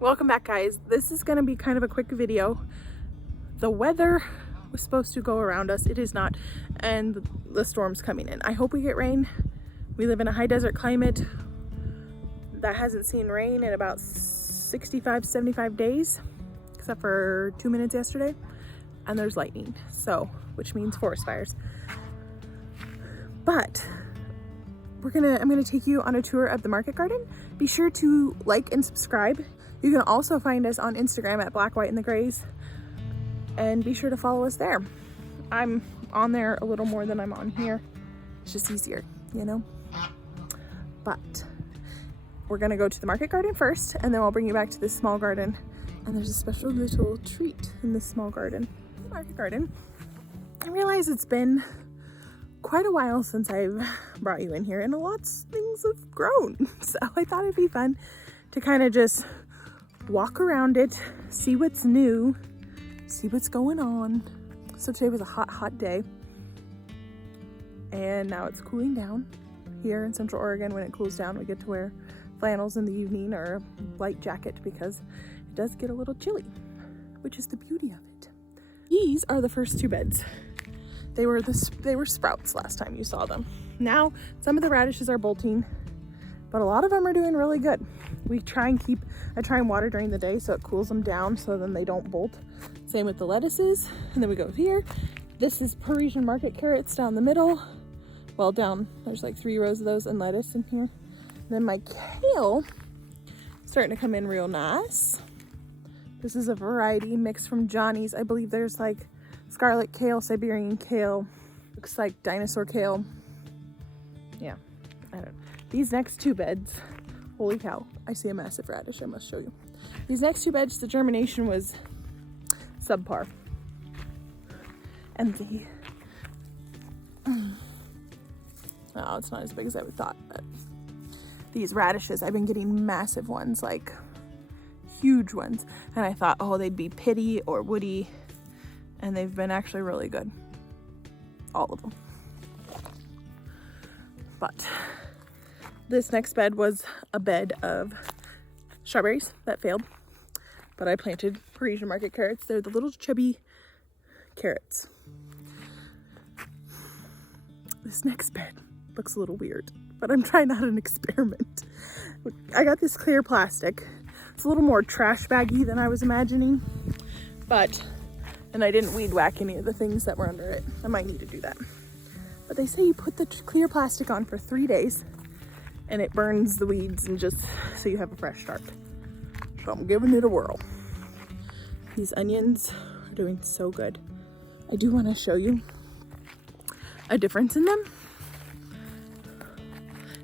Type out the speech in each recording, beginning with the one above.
Welcome back, guys. This is gonna be kind of a quick video. The weather was supposed to go around us. It is not, and the storm's coming in. I hope we get rain. We live in a high desert climate that hasn't seen rain in about 65, 75 days, except for 2 minutes yesterday, and there's lightning, so which means forest fires. But I'm gonna take you on a tour of the market garden. Be sure to like and subscribe. You can also find us on Instagram at Black, White, and the Grays, and be sure to follow us there. I'm on there a little more than I'm on here. It's just easier, you know? But we're gonna go to the market garden first, and then I'll bring you back to this small garden. And there's a special little treat in this small garden. The market garden. I realize it's been quite a while since I've brought you in here, and lots of things have grown. So I thought it'd be fun to kind of just walk around it, see what's new, see what's going on. So today was a hot day, and now it's cooling down here in Central Oregon. When it cools down, we get to wear flannels in the evening or a light jacket because it does get a little chilly, which is the beauty of it. These are the first two beds. They were sprouts last time you saw them. Now some of the radishes are bolting, but a lot of them are doing really good. I try and water during the day so it cools them down so then they don't bolt. Same with the lettuces. And then we go here. This is Parisian market carrots down the middle. Well, there's like 3 rows of those, and lettuce in here. Then my kale starting to come in real nice. This is a variety mix from Johnny's. I believe there's like scarlet kale, Siberian kale, looks like dinosaur kale. Yeah, I don't know. These next 2 beds, holy cow, I see a massive radish, I must show you. These next 2 beds, the germination was subpar. And oh, it's not as big as I would thought, but these radishes, I've been getting massive ones, like huge ones. And I thought, oh, they'd be pitty or woody, and they've been actually really good. All of them. But this next bed was a bed of strawberries that failed, but I planted Parisian market carrots. They're the little chubby carrots. This next bed looks a little weird, but I'm trying out an experiment. I got this clear plastic. It's a little more trash baggy than I was imagining, and I didn't weed whack any of the things that were under it. I might need to do that. But they say you put the clear plastic on for 3 days and it burns the weeds, and just so you have a fresh start. So I'm giving it a whirl. These onions are doing so good. I do want to show you a difference in them.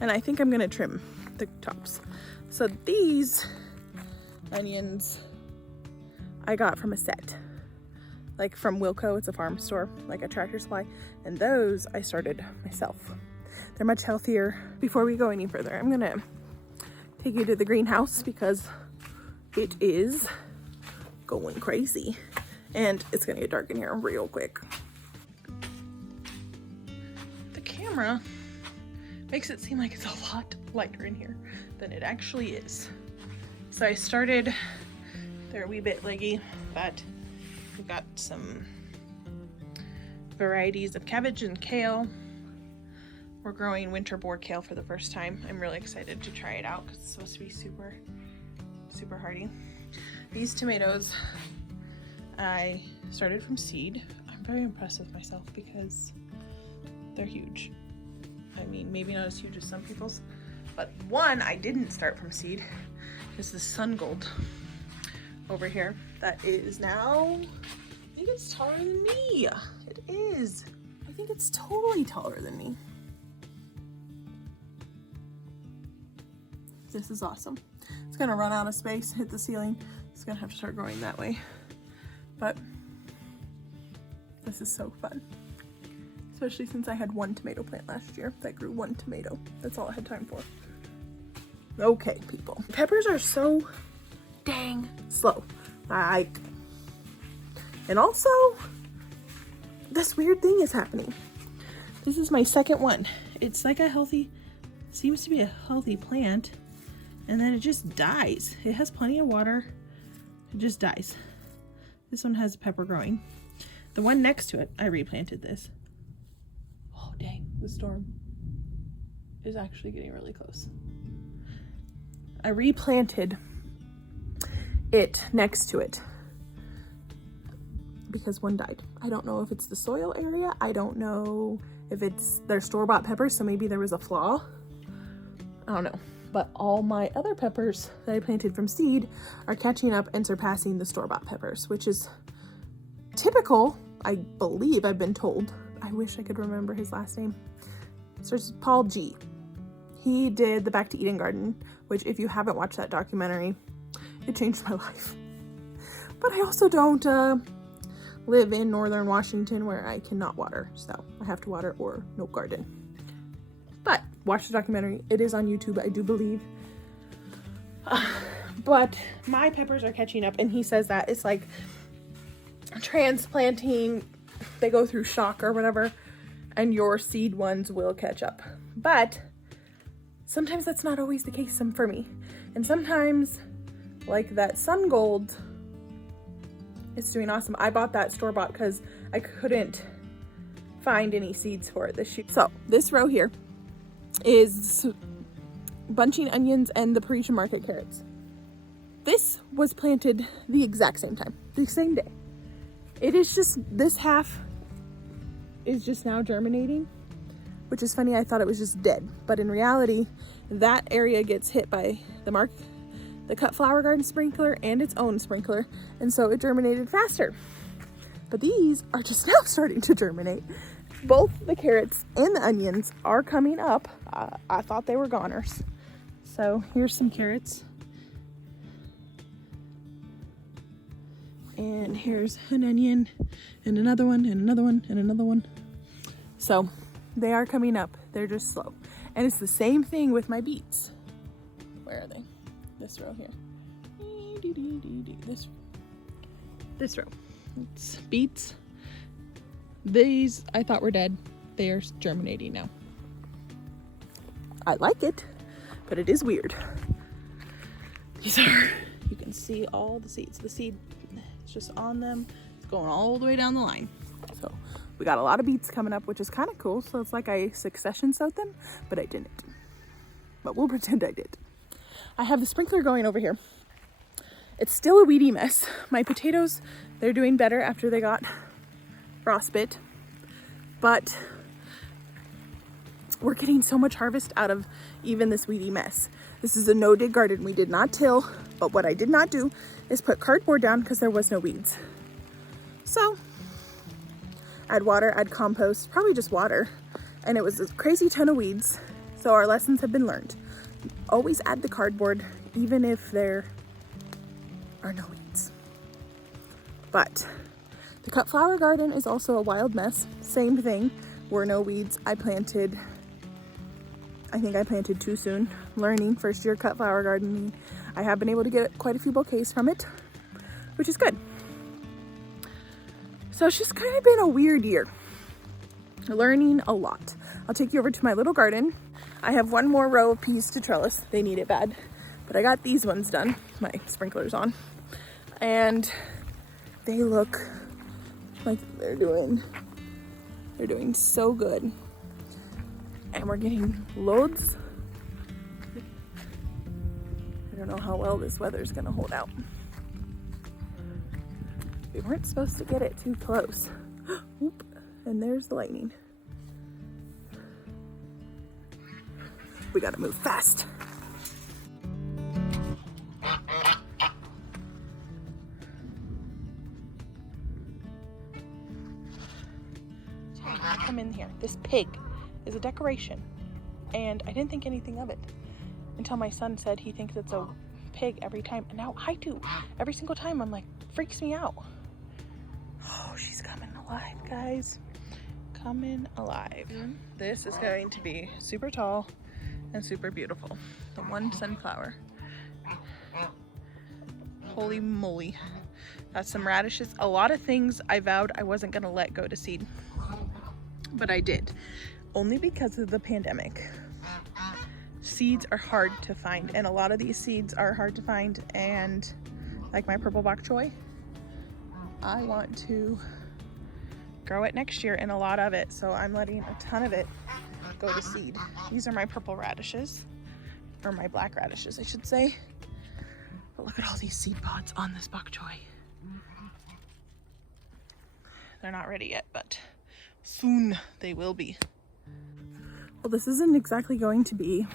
And I think I'm going to trim the tops. So these onions I got from a set. Like from Wilco, it's a farm store, like a Tractor Supply. And those I started myself. They're much healthier. Before we go any further, I'm gonna take you to the greenhouse because it is going crazy. And it's gonna get dark in here real quick. The camera makes it seem like it's a lot lighter in here than it actually is. So I started, they're a wee bit leggy, but we've got some varieties of cabbage and kale. We're growing winter boar kale for the first time. I'm really excited to try it out because it's supposed to be super, super hardy. These tomatoes I started from seed. I'm very impressed with myself because they're huge. I mean, maybe not as huge as some people's, but one I didn't start from seed is the Sun Gold over here. That is now, I think it's taller than me. It is. I think it's totally taller than me. This is awesome. It's gonna run out of space, hit the ceiling. It's gonna have to start growing that way. But this is so fun. Especially since I had 1 tomato plant last year that grew 1 tomato. That's all I had time for. Okay, people. Peppers are so dang slow. And also, this weird thing is happening. This is my second one. It's like seems to be a healthy plant. and then it just dies. It has plenty of water, it just dies. This one has pepper growing. The one next to it, I replanted this. Oh dang, the storm is actually getting really close. I replanted it next to it because one died. I don't know if it's the soil area. I don't know if it's their store-bought peppers, so maybe there was a flaw. I don't know. But all my other peppers that I planted from seed are catching up and surpassing the store-bought peppers, which is typical, I believe. I've been told. I wish I could remember his last name. So it's Paul G. He did the Back to Eden garden, which if you haven't watched that documentary, it changed my life. But I also don't live in northern Washington where I cannot water, so I have to water or no garden. But watch the documentary. It is on YouTube, I do believe. But my peppers are catching up, and he says that it's like transplanting. They go through shock or whatever, and your seed ones will catch up. But sometimes that's not always the case for me. And sometimes, like that Sun Gold, it's doing awesome. I bought that store-bought because I couldn't find any seeds for it this year. So this row here is bunching onions and the Parisian market carrots. This was planted the exact same time, the same day. It is just, this half is just now germinating, which is funny. I thought it was just dead, but in reality, that area gets hit by the cut flower garden sprinkler and its own sprinkler, and so it germinated faster. But these are just now starting to germinate. Both the carrots and the onions are coming up. I thought they were goners. So here's some carrots. And here's an onion and another one and another one and another one. So they are coming up. They're just slow. And it's the same thing with my beets. Where are they? This row here. This row. It's beets. These I thought were dead. They are germinating now. I like it, but it is weird. These are, you can see all the seeds. The seed is just on them. It's going all the way down the line. So we got a lot of beets coming up, which is kind of cool. So it's like I succession sowed them, but I didn't. But we'll pretend I did. I have the sprinkler going over here. It's still a weedy mess. My potatoes, they're doing better after they got frostbite, but we're getting so much harvest out of even this weedy mess. This is a no-dig garden. We did not till, but what I did not do is put cardboard down because there was no weeds. So add water, add compost, probably just water, and it was a crazy ton of weeds. So our lessons have been learned. Always add the cardboard, even if there are no weeds. But the cut flower garden is also a wild mess. Same thing, were no weeds. I think I planted too soon. Learning, first year cut flower gardening. I have been able to get quite a few bouquets from it, which is good. So it's just kind of been a weird year. Learning a lot. I'll take you over to my little garden. I have one more row of peas to trellis. They need it bad, but I got these ones done. My sprinkler's on, and they look like they're doing so good. And we're getting loads. I don't know how well this weather's gonna hold out. We weren't supposed to get it too close. Oop, and there's the lightning. We gotta move fast. Come in here. This pig is a decoration, and I didn't think anything of it until my son said he thinks it's a pig every time, and now I do. Every single time I'm like, freaks me out. Oh, she's coming alive, guys. Coming alive. This is going to be super tall and super beautiful. The one sunflower. Holy moly. That's some radishes. A lot of things I vowed I wasn't gonna let go to seed, but I did. Only because of the pandemic. seeds are hard to find, and a lot of these seeds are hard to find, and like my purple bok choy, I want to grow it next year, and a lot of it, so I'm letting a ton of it go to seed. These are my purple radishes, or my black radishes I should say. But look at all these seed pods on this bok choy. They're not ready yet, but soon they will be. Well, this isn't exactly going to be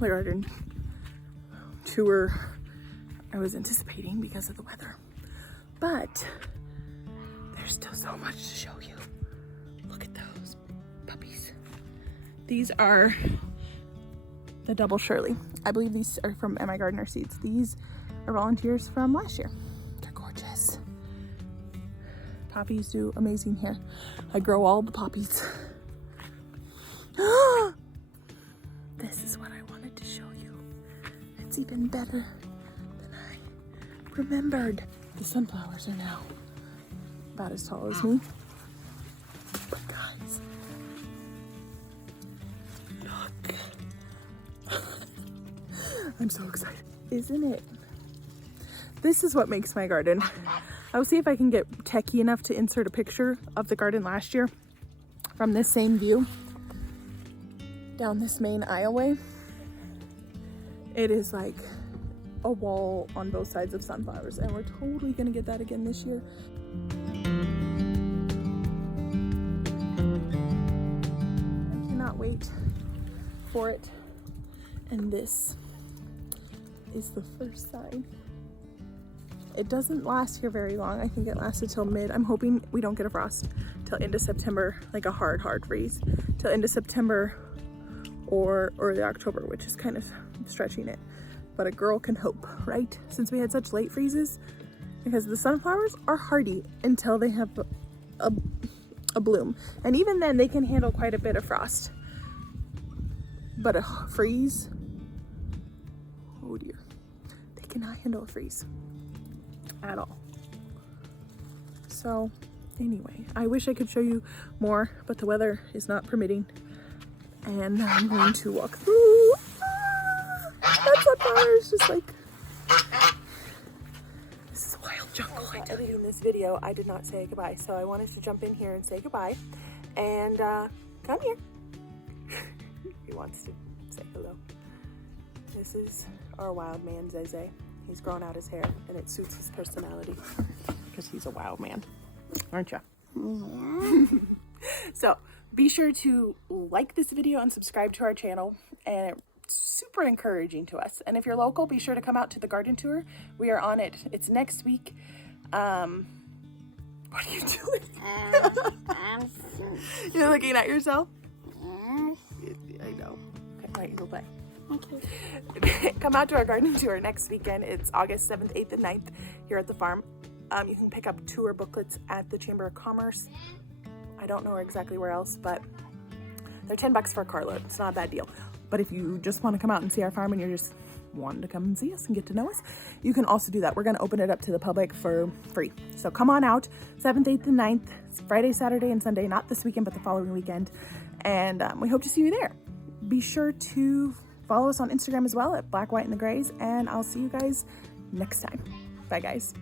the garden tour I was anticipating because of the weather, but there's still so much to show you. Look at those puppies. These are the double Shirley. I believe these are from My Gardener Seeds. These are volunteers from last year. They're gorgeous. Poppies do amazing here. I grow all the poppies. This is what I wanted to show you. It's even better than I remembered. The sunflowers are now about as tall as me. But guys, look. I'm so excited. Isn't it? This is what makes my garden. I'll see if I can get techie enough to insert a picture of the garden last year from this same view down this main aisleway. It is like a wall on both sides of sunflowers, and we're totally gonna get that again this year. I cannot wait for it. And this is the first side. It doesn't last here very long. I think it lasted till mid. I'm hoping we don't get a frost till into September, like a hard freeze, till into September or early October, which is kind of stretching it. But a girl can hope, right? Since we had such late freezes, because the sunflowers are hardy until they have a bloom. And even then they can handle quite a bit of frost. But a freeze, oh dear, they cannot handle a freeze at all. So anyway, I wish I could show you more, but the weather is not permitting. And I'm going to walk through. That sunflower is just like, this is a wild jungle. While editing this video, I did not say goodbye, so I wanted to jump in here and say goodbye. And come here. He wants to say hello. This is our wild man, Zeze. He's grown out his hair, and it suits his personality because he's a wild man, aren't you? Yeah. So be sure to like this video and subscribe to our channel, and it's super encouraging to us. And if you're local, be sure to come out to the garden tour. We are on it. It's next week. What are you doing? You're looking at yourself? I know. Okay, wait, go play. Okay. Come out to our garden tour next weekend. It's August 7th, 8th, and 9th here at the farm. You can pick up tour booklets at the Chamber of Commerce. I don't know exactly where else, but they're $10 for a carload. It's not a bad deal. But if you just want to come out and see our farm and you're just wanting to come and see us and get to know us, you can also do that. We're going to open it up to the public for free. So come on out, 7th, 8th, and 9th. It's Friday, Saturday, and Sunday. Not this weekend, but the following weekend. And we hope to see you there. Be sure to follow us on Instagram as well at Black, White, and the Grays. And I'll see you guys next time. Bye, guys.